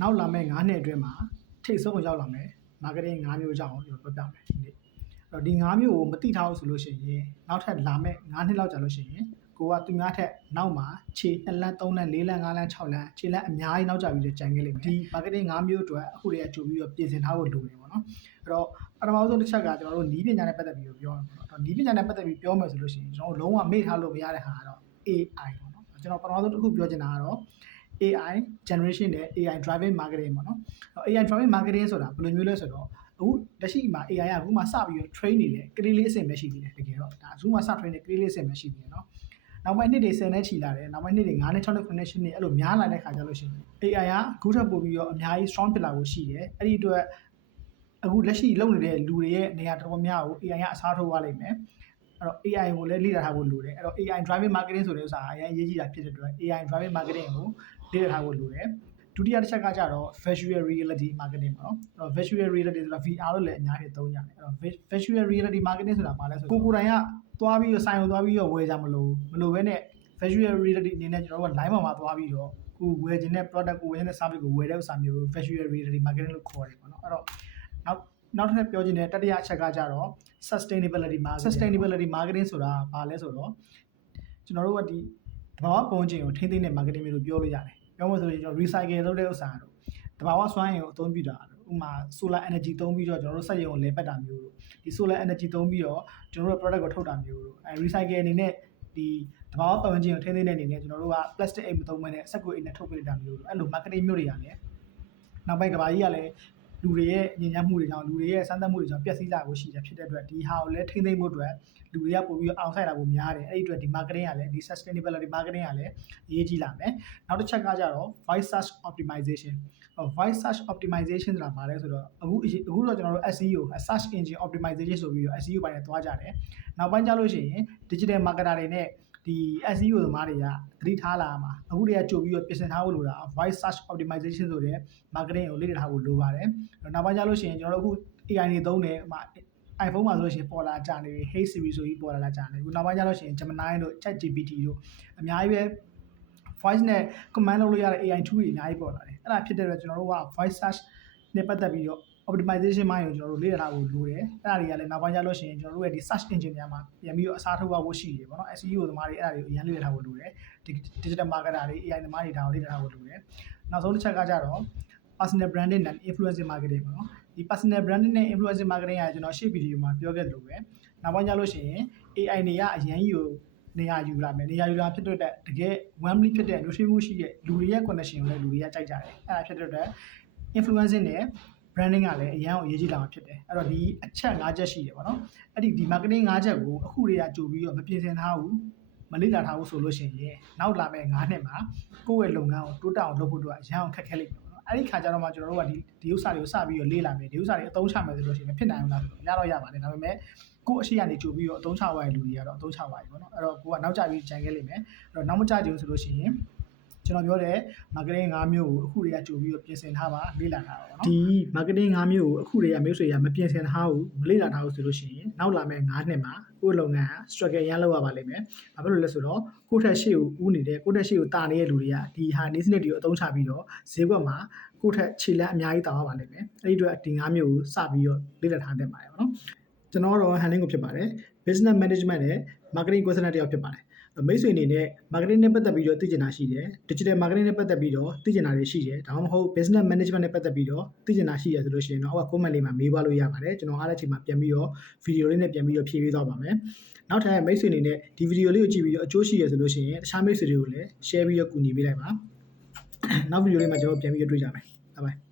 နောက်လာမယ့်9နှစ်အတွင်းမှာထိတ်ဆုံးရောက်လာမယ် marketing 5မျိုးကြောင့်ကျွန်တော်ပြောပြမယ်ဒီနေ့အဲ့တော့ဒီ5မျိုးကိုမသိထားဘူးဆိုလို့ရှိရင်နောက်ထပ်လာမယ့်9နှစ်လောက်ကြာလို့ရှိရင်ကိုကသူများထက်နောက်မှာခြေ2လမ်း3လမ်း4လမ်း5လမ်း6လမ်းခြေလမ်းအများကြီးနောက်ကျပြီးတော့ကြံခဲ့လိမ့်မယ်ဒီ marketing 5မျိုးအတွက်အခုတည်းကကြိုပြီးတော့ပြင်ဆင်ထားဖို့လိုတယ်ပေါ့နော်အဲ့တော့ပထမဆုံးတစ်ချက်ကကျွန်တော်တို့နီးပညာနဲ့ပတ်သက်ပြီးပြောရမှာပေါ့နီးပညာနဲ့ပတ်သက်ပြီးပြောမယ်ဆိုလို့ရှိရင်ကျွန်တော်တို့လုံးဝမေ့ထားလို့မရတဲ့ဟာကတော့ AI ပေါ့နော်ကျွန်တော်ပထမဆုံးတစ်ခုပြောချင်တာကတော့ AI generation နဲ့ AI driving marketing ပေါ့နော် AI driving marketing ဆိုတာဘယ်လိုမျိုးလဲဆိုတော့အခုလက်ရှိမှာ AI ကအခုမှစပြီးတော့ train နေတယ်ကလေးလေးအဆင့်ပဲရှိသေးတယ်တကယ်တော့ဒါအခုမှစ train နေကလေးလေးအဆင့်ပဲရှိသေးတယ်เนาะနောက်ပိုင်းနှစ်တွေ10နဲ့ချီလာတယ်နောက်ပိုင်းနှစ်တွေ9နဲ့6နဲ့9နဲ့10နဲ့အဲ့လိုများလာတဲ့ခါကျလို့ရှိရင် AI ကအခုထပ်ပို့ပြီးတော့အများကြီး strong ဖြစ်လာဖို့ရှိတယ်အဲ့ဒီအတွက်အခုလက်ရှိလုပ်နေတဲ့လူတွေရဲ့နေရာတော်တော်များကို AI ကအစားထိုးသွားလိမ့်မယ်အဲ့တော့ AI ကိုလည်းလေ့လာထားဖို့လိုတယ်အဲ့တော့ AI driving marketing ဆိုတဲ့ဥစ္စာအရင်အရေးကြီးတာဖြစ်တဲ့အတွက် AI driving marketing ကိုလေ့လာထားဖို့လိုတယ်ဒုတိယတစ်ချက်ကကြတော့ virtual reality marketing ပေါ့နော်အဲ့တော့ virtual reality ဆိုတာ VR လို့လည်းအများကြီးသုံးကြတယ်အဲ့တော့ virtual reality marketing ဆိုတာဘာလဲဆိုတော့ကိုယ်တိုင်ကသွားပြီးတော့ဆိုင်ကိုသွားပြီးတော့ဝယ်ကြမလို့ဘဲနဲ့ virtual reality အနေနဲ့ကျွန်တော်တို့က line ပေါ်မှာသွားပြီးတော့ကိုဝယ်ခြင်းတဲ့ product ကိုဝယ်ခြင်းတဲ့ service ကိုဝယ်တဲ့ဥစ္စာမျိုး virtual reality marketing လို့ခေါ်တယ်ပေါ့နော်အဲ့တော့နောက်ထပ်ပြောချင်တဲ့တတိယအချက်ကကြတော့ sustainability marketing ဆိုတာဘာလဲဆိုတော့ကျွန်တော်တို့ကဒီတဘာဝပုံချင်းကိုထိန်းသိမ်းတဲ့ marketing မျိုးလို့ပြောလို့ရတယ်ပြောမှဆိုရင်ကျွန်တော် recycle လုပ်တဲ့ဥစ္စာတို့တဘာဝစွမ်းအင်ကိုအသုံးပြုတာတို့ဥပမာ solar energy သုံးပြီးတော့ကျွန်တော်တို့စက်ရုံကိုလည်ပတ်တာမျိုးတို့ဒီ solar energy သုံးပြီးတော့ကျွန်တော်တို့ product ကိုထုတ်တာမျိုးတို့recycle အနေနဲ့ဒီတဘာဝပုံချင်းကိုထိန်းသိမ်းတဲ့အနေနဲ့ကျွန်တော်တို့က plastic အိတ်မသုံးဘဲနဲ့စက်ကိုအိတ်နဲ့ထုတ်ပေးတာမျိုးတို့အဲ့လို marketing မျိုးတွေရတယ်နောက်ပိုင်းကဘာကြီးကလည်းလူတွေရဲ့ညဉ့်ညမ်းမှုတွေကြောင့်လူတွေရဲ့စမ်းသပ်မှုတွေကြောင့်ပျက်စီးလာဖို့ရှိတယ်ဖြစ်တဲ့အတွက်ဒီဟာကိုလည်းထိန်းသိမ်းဖို့အတွက်လူတွေကပို့ပြီးအောင်ဆိုင်လာဖို့များတယ်အဲ့ဒီအတွက်ဒီ marketing ကလည်းဒီ sustainability marketing ကလည်းအရေးကြီးလာမယ်နောက်တစ်ချက်ကကြတော့ voice search optimization voice search optimization ဆိုတာဘာလဲဆိုတော့အခုတော့ကျွန်တော်တို့ SEO search engine optimization ဆိုပြီးတော့ SEO ဘိုင်းနဲ့တွားကြတယ်နောက်ပိုင်းကျလို့ရှိရင် digital marketer တွေနဲ့ဒီ SEO သမားတွေကသတိထားလာမှာအခုတည်းကကြိုပြီးတော့ပြင်ဆင်ထားဖို့လိုတာ voice search optimization ဆိုတဲ့ marketing ကိုလေ့လာထားဖို့လိုပါတယ်နောက်ပိုင်းကျလို့ရှိရင်ကျွန်တော်တို့အခု AI တွေသုံးတယ် iPhone မှာဆိုလို့ရှိရင်ပေါ်လာကြနေပြီ Hey Siri ဆိုပြီးပေါ်လာကြနေပြီနောက်ပိုင်းကျလို့ရှိရင် Gemini တို့ ChatGPT တို့အများကြီးပဲ voice နဲ့ command လုပ်လို့ရတဲ့ AI tool တွေအများကြီးပေါ်လာတယ်အဲ့ဒါဖြစ်တဲ့အတွက်ကျွန်တော်တို့က voice search နဲ့ပတ်သက်ပြီးတော့ optimization မိုင်းကိုကျွန်တော်တို့လေ့လာထားဖို့လိုတယ်အဲ့ဒါတွေကလည်းနောက်ပိုင်းကျလို့ရှိရင်ကျွန်တော်တို့ရဲ့ဒီ search engine တွေမှာပြန်ပြီးတော့အစားထိုးဖို့ရှိတယ်ပေါ့နော် SEO သမားတွေအဲ့ဒါတွေကိုအရင်လေ့လာထားဖို့လိုတယ် digital marketer တွေ AI သမားတွေဒါကိုလေ့လာထားဖို့လိုတယ်နောက်ဆုံးတစ်ချက်ကကြတော့ personal branding and influencer marketing ပေါ့နော်ဒီ personal branding နဲ့ influencer marketing ကကျွန်တော်ရှေ့ဗီဒီယိုမှာပြောခဲ့သလိုပဲနောက်ပိုင်းကျလို့ရှိရင် AI တွေကအရင်ကြီးကိုနေရာယူလာမယ်နေရာယူလာဖြစ်တဲ့တကယ် warmly ဖြစ်တဲ့ nutrition မှုရှိတဲ့လူတွေရဲ့ connection ကိုလည်းလူတွေကကြိုက်ကြတယ်အဲ့ဒါဖြစ်တဲ့အတွက် influencing နဲ့ branding ကလည်းအရင်အရေးကြီးလာမှာဖြစ်တယ်အဲ့တော့ဒီအချက်5ချက်ရှိတယ်ပေါ့နော်အဲ့ဒီ marketing 5ချက်ကိုအခုတည်းကကြိုပြီးတော့မပြင်ဆင်ထားဘူးမလေ့လာထားဘူးဆိုလို့ရှိရင်နောက်လာမယ့်9နှစ်မှာကိုယ့်ရဲ့လုပ်ငန်းကိုတိုးတက်အောင်လုပ်ဖို့အတွက်အရင်အောင်ခက်ခဲလိမ့်မယ်ပေါ့နော်အဲ့ဒီခါကျတော့မှကျွန်တော်တို့ကဒီဥစ္စာတွေကိုစပြီးတော့လေ့လာမယ်ဒီဥစ္စာတွေအသုံးချမယ်ဆိုလို့ရှိရင်မဖြစ်နိုင်ဘူးလားဆိုတော့ရတော့ရပါတယ်ဒါပေမဲ့ကိုယ့်အရှိကနေကြိုပြီးတော့အသုံးချသွားတဲ့လူတွေကတော့အသုံးချသွားပြီပေါ့နော်အဲ့တော့ကိုကနောက်ကျပြီးကြံခဲ့လိမ့်မယ်အဲ့တော့နောက်မကျကြဘူးဆိုလို့ရှိရင်ကျွန်တော်ပြောတဲ့ marketing 5မျိုးကိုအခုတည်းကကြိုပြီးတော့ပြင်ဆင်ထားပါလေ့လာထားပါပေါ့နော်ဒီ marketing 5မျိုးကိုအခုတည်းကမိတ်ဆွေကမပြင်ဆင်ထားဘူးမလေ့လာထားဘူးဆိုလို့ရှိရင်နောက်လာမယ့်9နှစ်မှာကိုယ့်လုပ်ငန်း struggle ရမ်းလောက်ရပါလိမ့်မယ်ဘာဖြစ်လို့လဲဆိုတော့ကိုယ့်ထက်ရှေ့ကိုဦးနေတဲ့ကိုယ့်ထက်ရှေ့ကိုတာနေတဲ့လူတွေကဒီဟာနေစနစ်တွေကိုအသုံးချပြီးတော့ဈေးကွက်မှာကိုယ့်ထက်ခြေလမ်းအများကြီးတာရပါလိမ့်မယ်အဲ့ဒီအတွက်ဒီ5မျိုးကိုစပြီးတော့လေ့လာထားသင့်ပါတယ်ပေါ့နော်ကျွန်တော်ကတော့ handling ကိုဖြစ်ပါတယ် business management နဲ့ marketing consultant တယောက်ဖြစ်ပါတယ်မိတ်ဆွေအနေနဲ့ marketing နဲ့ပတ်သက်ပြီးတော့သိချင်တာရှိတယ် digital marketing နဲ့ပတ်သက်ပြီးတော့သိချင်တာတွေရှိတယ်ဒါမှမဟုတ် business management နဲ့ပတ်သက်ပြီးတော့သိချင်တာရှိရဆိုလို့ရှိရင်တော့အောက်က comment လေးမှာမေးပါလို့ရပါတယ်ကျွန်တော်အားတဲ့အချိန်မှာပြန်ပြီးတော့ video လေးနဲ့ပြန်ပြီးတော့ဖြည့်ပေးသွားပါမယ်နောက်ထပ်မိတ်ဆွေအနေနဲ့ဒီ video လေးကိုကြည့်ပြီးတော့အကျိုးရှိရဆိုလို့ရှိရင်တခြားမိတ်ဆွေတွေကိုလည်း share ပြီးတော့ကူညီပေးလိုက်ပါနောက် video လေးမှာကျွန်တော်ပြန်ပြီးတော့တွေ့ကြမယ်bye bye